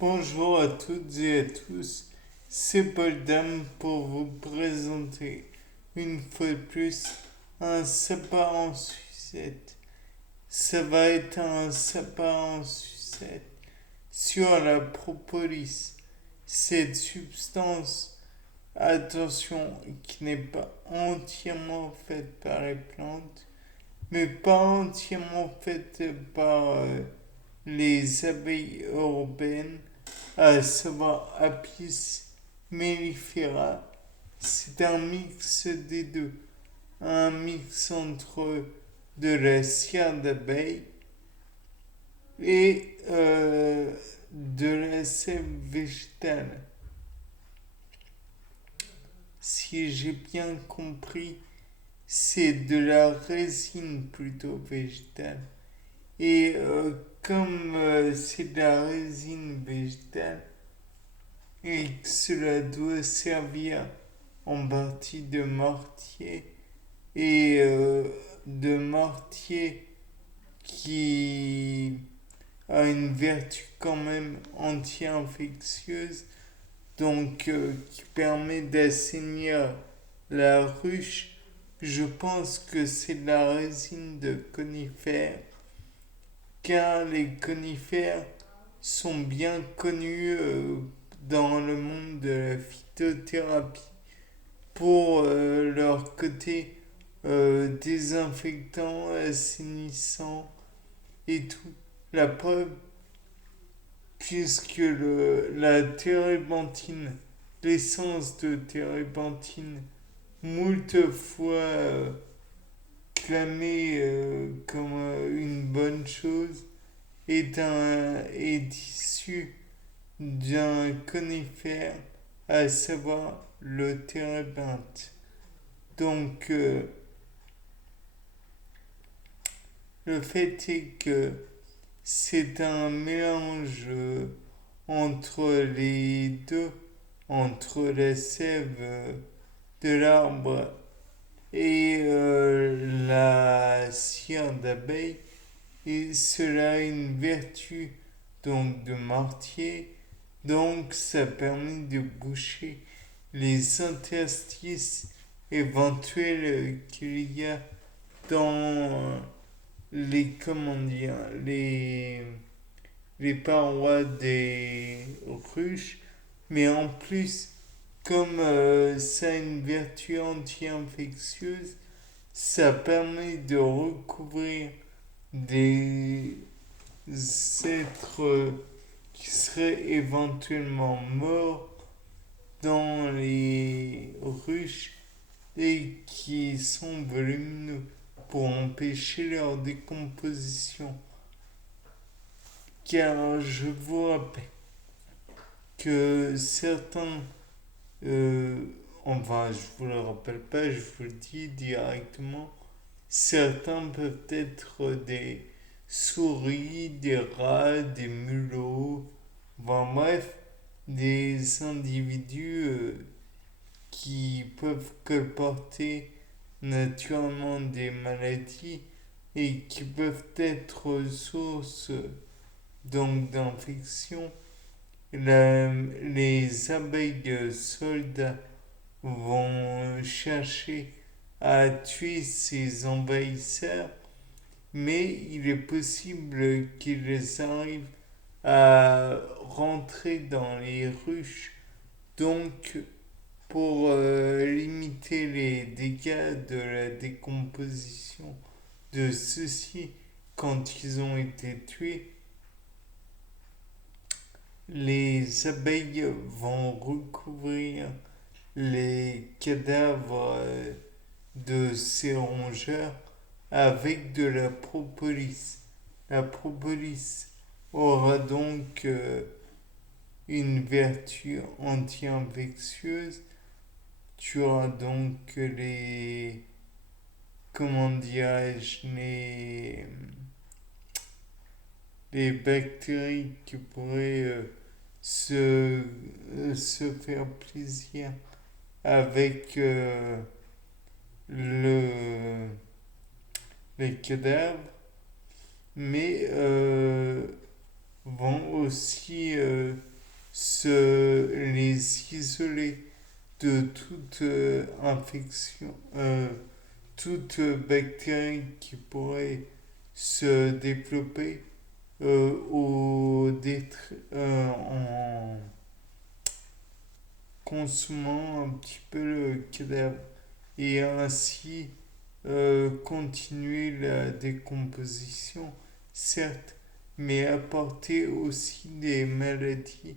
Bonjour à toutes et à tous, c'est Paul Dame pour vous présenter une fois de plus un sapin en sucette. Ça va être un sapin en sucette sur la propolis, cette substance, attention, qui n'est pas entièrement faite par les plantes, mais pas entièrement faite par les abeilles européennes, à savoir Apis mellifera. C'est un mix des deux, un mix entre de la cire d'abeille et de la sève végétale. Si j'ai bien compris, c'est de la résine plutôt végétale. Et comme c'est de la résine végétale, et que cela doit servir en partie de mortier et de mortier qui a une vertu quand même anti-infectieuse, donc qui permet d'assainir la ruche. Je pense que c'est de la résine de conifères, car les conifères sont bien connus dans le monde de la phytothérapie pour leur côté désinfectant, assainissant et tout. La preuve, puisque la térébenthine, l'essence de térébenthine, moult fois clamée comme une bonne chose, est issue d'un conifère, à savoir le térébinthe. Donc, le fait est que c'est un mélange entre les deux, entre la sève de l'arbre et la cire d'abeille, et cela a une vertu donc de mortier, donc ça permet de boucher les interstices éventuels qu'il y a dans les, comment dire, les parois des ruches, mais en plus, comme ça a une vertu anti-infectieuse, ça permet de recouvrir des êtres qui seraient éventuellement morts dans les ruches et qui sont volumineux pour empêcher leur décomposition. Car je vous rappelle que certains, enfin je vous le rappelle pas, je vous le dis directement, certains peuvent être des souris, des rats, des mulots, enfin bref, des individus qui peuvent colporter naturellement des maladies et qui peuvent être source donc d'infection. Les abeilles soldats vont chercher à tuer ces envahisseurs, mais il est possible qu'ils arrivent à rentrer dans les ruches. Donc, pour limiter les dégâts de la décomposition de ceux-ci quand ils ont été tués, les abeilles vont recouvrir les cadavres de ces rongeurs avec de la propolis. La propolis aura donc une vertu anti-infectieuse. Tu auras donc comment dirais-je, les bactéries qui pourraient se faire plaisir avec le, les cadavres, mais vont aussi de toute infection, toute bactérie qui pourrait se développer en consommant un petit peu le cadavre et ainsi continuer la décomposition, certes, mais apporter aussi des maladies.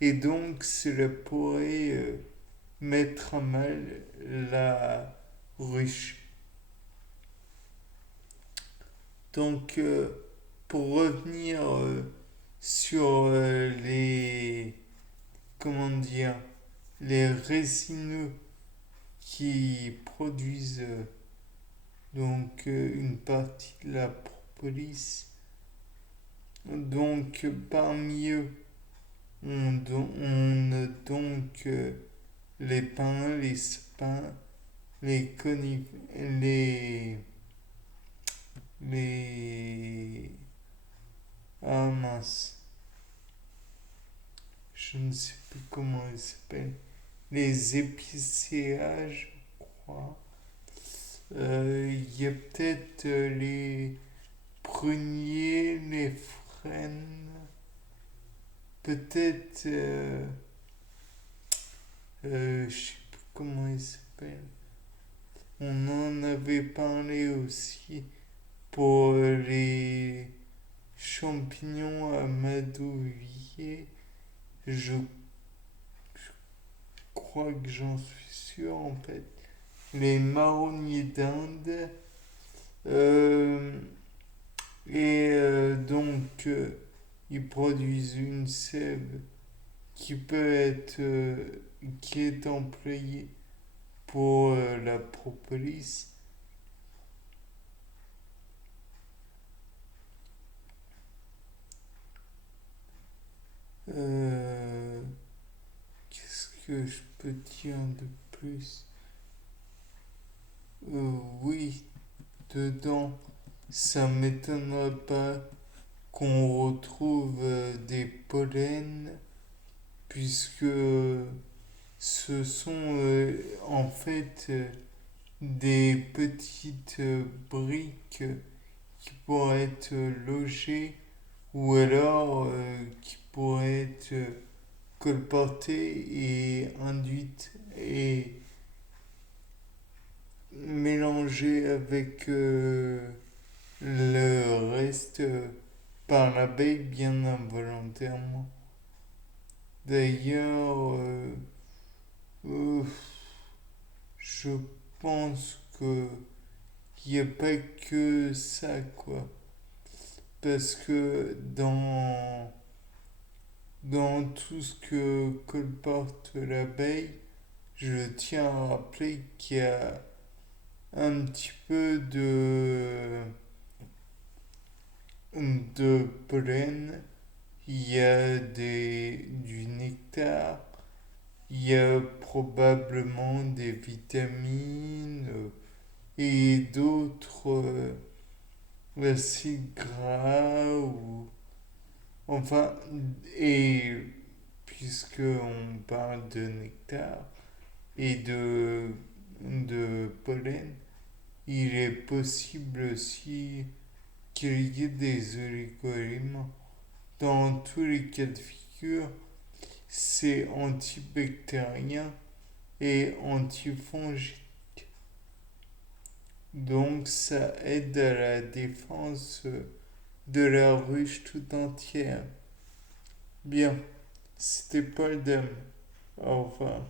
Et donc, cela pourrait mettre à mal la ruche. Donc, pour revenir sur comment dire, les résineux qui produisent donc une partie de la propolis. Donc parmi eux, on a donc les pins, les sapins, les conifères, les ah mince, je ne sais plus comment ils s'appellent, les épicéas, je crois. Il y a peut-être les pruniers, les frênes, peut-être, je sais plus comment ils s'appellent. On en avait parlé aussi pour les champignons amadouviers. Je crois que j'en suis sûr en fait. Les marronniers d'Inde. Donc, ils produisent une sève qui peut être, qui est employée pour la propolis. Euh, Qu'est-ce que je peux dire de plus? Oui, dedans, ça m'étonnerait pas qu'on retrouve des pollens, puisque ce sont en fait des petites briques qui pourraient être logées ou alors qui pourraient être colportées et induites et mélangées avec le reste par l'abeille bien involontairement. D'ailleurs, euh, je pense que il n'y a pas que ça, quoi. Parce que dans tout ce que colporte l'abeille, je tiens à rappeler qu'il y a un petit peu de pollen, il y a du nectar, il y a probablement des vitamines et d'autres acides gras ou enfin et puisque on parle de nectar et de pollen, il est possible aussi qu'il y ait des oligo-éléments. Dans tous les cas de figure, c'est antibactérien et antifongique. Donc ça aide à la défense de la ruche tout entière. Bien, c'était Paul Dame. Au revoir.